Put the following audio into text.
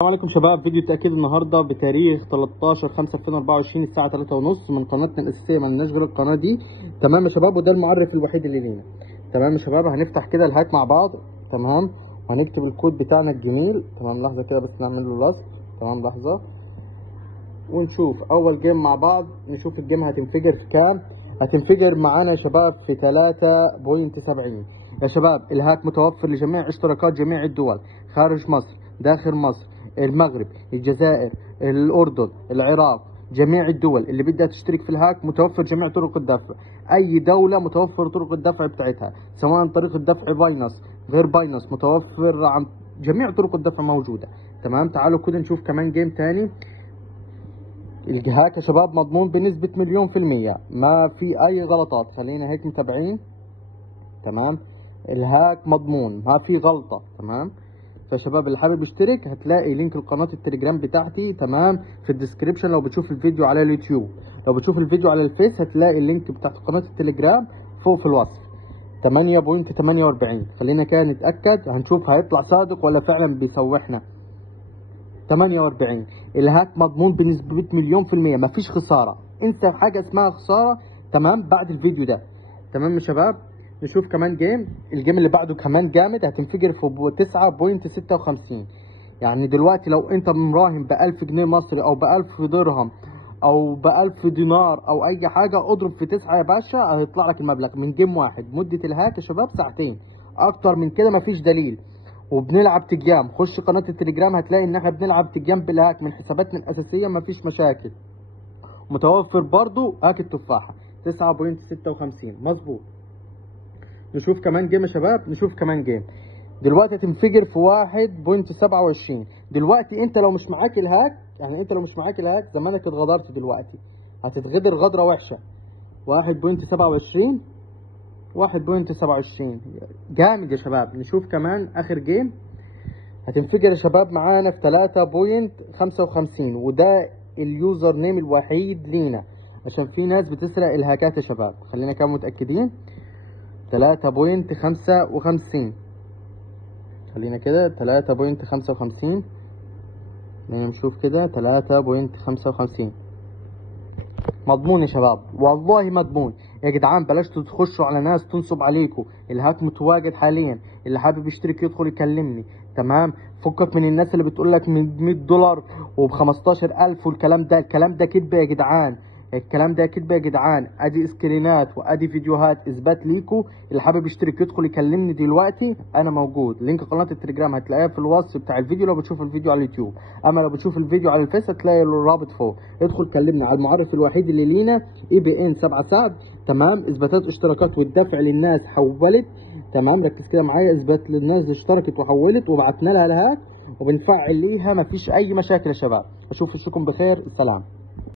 السلام عليكم شباب. فيديو تأكيد النهارده بتاريخ 13/5/2024 الساعة 3:30 من قناتنا الأساسية. ما لناش غير القناة دي. تمام يا شباب، وده المعرف الوحيد اللي لينا. تمام يا شباب، هنفتح كده الهاك مع بعض. تمام، وهنكتب الكود بتاعنا الجميل. تمام، لحظة كده بس نعمل له لصق. تمام، لحظة ونشوف أول جيم مع بعض. نشوف الجيم هتنفجر في كام. هتنفجر معانا يا شباب في 3.70. يا شباب الهاك متوفر لجميع اشتراكات جميع الدول، خارج مصر، داخل مصر، المغرب، الجزائر، الأردن، العراق، جميع الدول اللي بدها تشترك في الهاك. متوفر جميع طرق الدفع. أي دولة متوفر طرق الدفع بتاعتها، سواء طريق الدفع باينس غير باينس، متوفر عن جميع طرق الدفع موجودة. تمام، تعالوا كده نشوف كمان جيم تاني. الهاك يا شباب مضمون بنسبة 1,000,000%، ما في أي غلطات. خلينا هيك متابعين. تمام، الهاك مضمون ما في غلطة. تمام، فشباب اللي حابب يشترك هتلاقي لينك القناة التليجرام بتاعتي تمام في الديسكريبشن. لو بتشوف الفيديو على اليوتيوب، لو بتشوف الفيديو على الفيس هتلاقي اللينك بتاعت قناة التليجرام فوق في الوصف. 8.48. خلينا كده نتأكد، هنشوف هيطلع صادق ولا فعلا بيسوحنا. 48. الهاك مضمون بنسبة 1,000,000%، مفيش خسارة. انسى حاجة اسمها خسارة. تمام، بعد الفيديو ده. تمام يا شباب، نشوف كمان جيم. الجيم اللي بعده كمان جامد، هتنفجر في 9.56. يعني دلوقتي لو انت مراهن ب1000 جنيه مصري او ب1000 درهم او ب1000 دينار او اي حاجة، اضرب في 9 يا باشا، هيطلع لك المبلغ من جيم واحد. مدة الهاك يا شباب ساعتين، اكتر من كده مفيش دليل. وبنلعب تجام. خش قناة التليجرام هتلاقي ان احنا بنلعب تجام بالهاك من حساباتنا الاساسية، مفيش مشاكل. متوفر برضو هاك التفاحة 9.56 مظبوط. نشوف كمان جيم يا شباب، نشوف كمان جيم. دلوقتي هتنفجر في 1.27. دلوقتي انت لو مش معاك الهاك، يعني انت لو مش معاك الهاك زمانك اتغدرت. دلوقتي هتتغدر غدرة وحشة. 1.27 1.27 جامد يا شباب. نشوف كمان اخر جيم. هتنفجر يا شباب معانا في 3.55، وده اليوزر نيم الوحيد لينا، عشان في ناس بتسرق الهاكات يا شباب. خلينا كده متأكدين. 3.55. خلينا كده 3.55. خلينا نشوف كده 3.55. مضمون يا شباب، والله مضمون يا جدعان. بلاش تخشوا على ناس تنصب عليكم. الهاك متواجد حاليا، اللي حابب يشترك يدخل يكلمني. تمام، فكك من الناس اللي بتقول لك من $100 وب 15,000 والكلام ده. الكلام ده كذب يا جدعان، الكلام ده كذب يا جدعان. ادي سكرينات وادي فيديوهات اثبات ليكوا. اللي حابب يشترك يدخل يكلمني دلوقتي، انا موجود. لينك قناه التليجرام هتلاقيها في الوصف بتاع الفيديو لو بتشوف الفيديو على اليوتيوب. اما لو بتشوف الفيديو على الفيس هتلاقي الرابط فوق. ادخل كلمنا على المعرف الوحيد اللي لينا، EBN 7 سعد. تمام، اثباتات اشتراكات والدفع للناس حولت. تمام، ركز كده معايا. اثبات للناس اللي اشتركت وحولت وبعتنا لها الهاك وبنفعل ليها. مفيش اي مشاكل يا شباب. اشوف وشكم بخير. السلام.